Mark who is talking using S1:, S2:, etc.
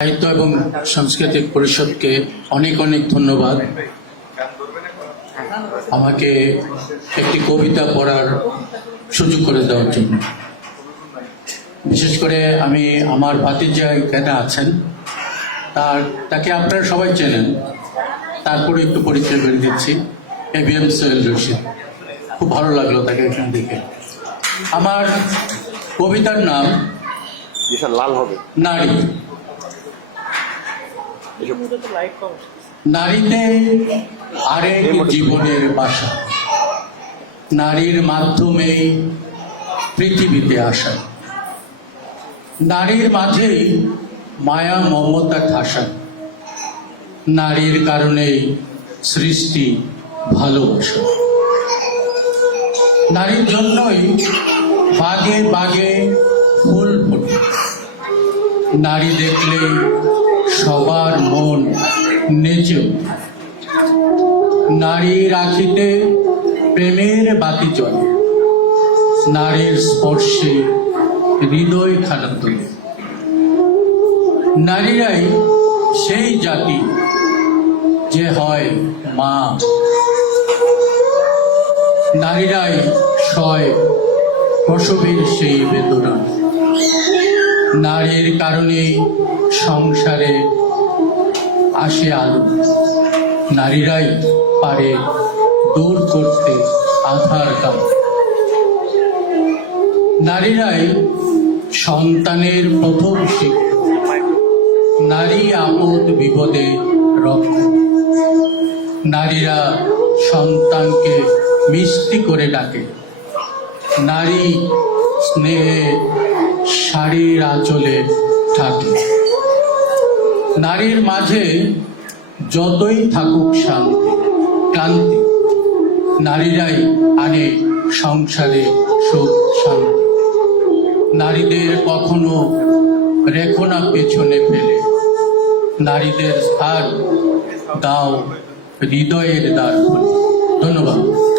S1: সাহিত্য এবং সাংস্কৃতিক পরিষদকে অনেক অনেক ধন্যবাদ। আমাকে একটি কবিতা পড়ার সুযোগ করে দেওয়ার জন্য। বিশেষ করে আমি আমার ভাতিজা এখানে আছেন। তার তাকে আপনারা সবাই চেনেন। তারপরে একটু পরিচয় করে দিচ্ছি। A B M Sohel Rashid. খুব ভালো লাগল তাকে এখানে দেখে। আমার কবিতার নাম
S2: লাল হবে।
S1: নারী। নারীতে আরেক জীবনের বাসা। নারীর মাধ্যমেই পৃথিবীতে আসা। নারীর মাঝেই মায়া মমতা ঠাসা। নারীর কারণেই সৃষ্টি ভালোবাসা। নারীর জন্যই বাগে বাগে ফুল ফোটে। নারী দেখলে সবার মন নেচে। নারী রাখিতে প্রেমের বাতি চলে নারীর স্পর্শে হৃদয় খারাপ তোলে। নারীরাই সেই জাতি যে হয় মা। নারীরাই সয় প্রসবের সেই বেদনা। নারীর কারণে সংসারে আসে আলো। নারীরাই পারে দূর করতে আধার কাম। নারীরাই সন্তানের প্রথম শিক্ষক। নারী আপদ বিপদে রক্ষক। নারীরা সন্তানকে মিষ্টি করে ডাকে। নারী স্নেহে শাড়ির আঁচলে থাকে নারীর মাঝে যতই থাকুক শান্তি, ক্লান্তি, নারীরাই আনে সংসারে সুখ, শান্তি। নারীদের কখনো রেখো না পেছনে ফেলে। নারীদের স্থান দাও হৃদয়ের দ্বার ধন্যবাদ।